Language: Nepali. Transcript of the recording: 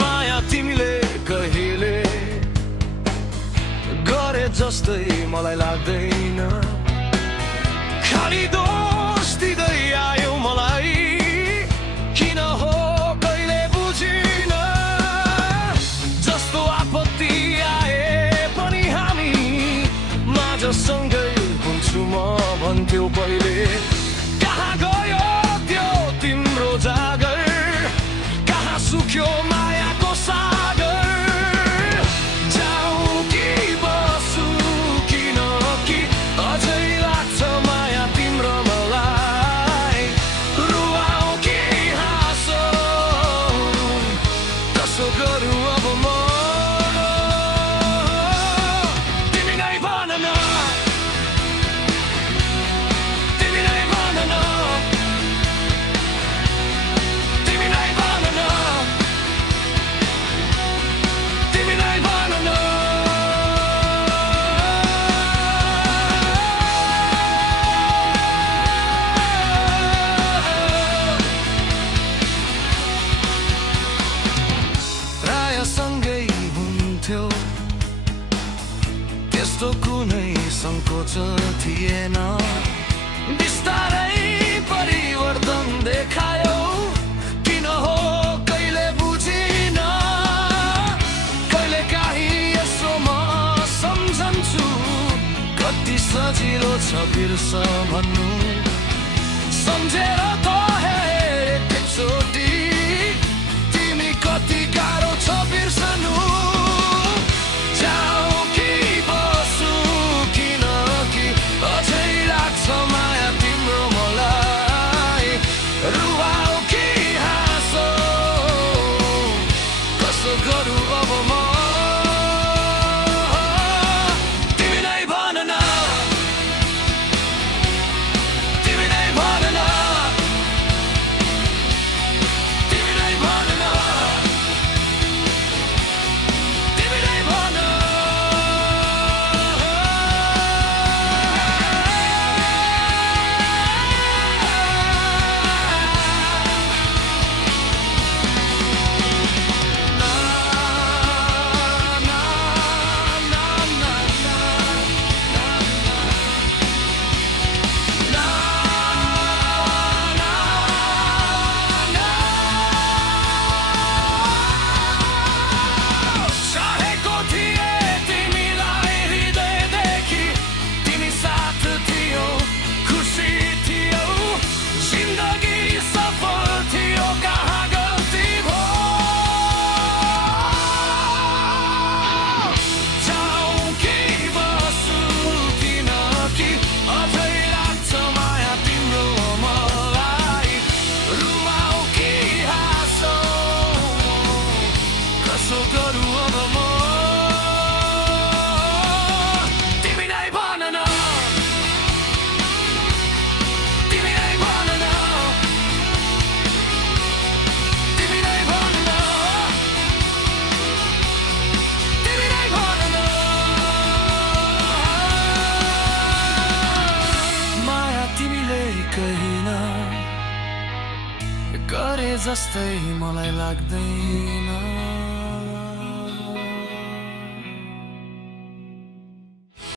माया तिमीले कहिले गरे जस्तै मलाई लाग्दैन खाली दोष दिँदै आयो मलाई किन हो कहिले बुझिन जस्तो आपत्ति आए पनि हामी माझसँगै हुन्छु म भन्थ्यौ पहिले कहाँ गयो त्यो तिम्रो जागर कहाँ सुक्यो मायाको सागर जाऊ कि बसु किन कि अझै लाग्छ माया तिम्रो मलाई रुवाऊ कि हाँसौ कसो गरौँ अब म तिमी नै भन न तिमी नै भन न तिमी नै भन न तिमी नै भन न प्राय सँगै हुन्थ्यो त्यस्तो कुनै सङ्कोच थिएन बिस्तारै परिवर्तन देखायो किन हो कहिले बुझिन कहिले काहीँ यसो म सम्झन्छु कति सजिलो छ बिर्स भन्नु सम्झेर त हेर एकचोटि तिमी कति गाह्रो छ बिर्सनु जाऊ कि बसु किन कि अझै लाग्छ माया तिम्रो मलाई रुवाऊ कि हाँसौ कसो गरौँ अब म तिमी नै भन न तिमी नै भन न तिमी नै भन न तिमी नै भन चाहेको थिए तिमीलाई हृदयदेखि तिमी साथ थियौ खुसी थियौ जिन्दगी सफल थियो कहाँ गल्ती भो जाऊ कि बसु किन कि अझै लाग्छ माया तिम्रो मलाई रुवाऊ कि हाँसौ कसो गरौँ अब म तिमी नै भन न तिमी नै भन न तिमी नै भन न तिमी नै भन न माया तिमीले कहिन गरे जस्तै मलाई लाग्दैन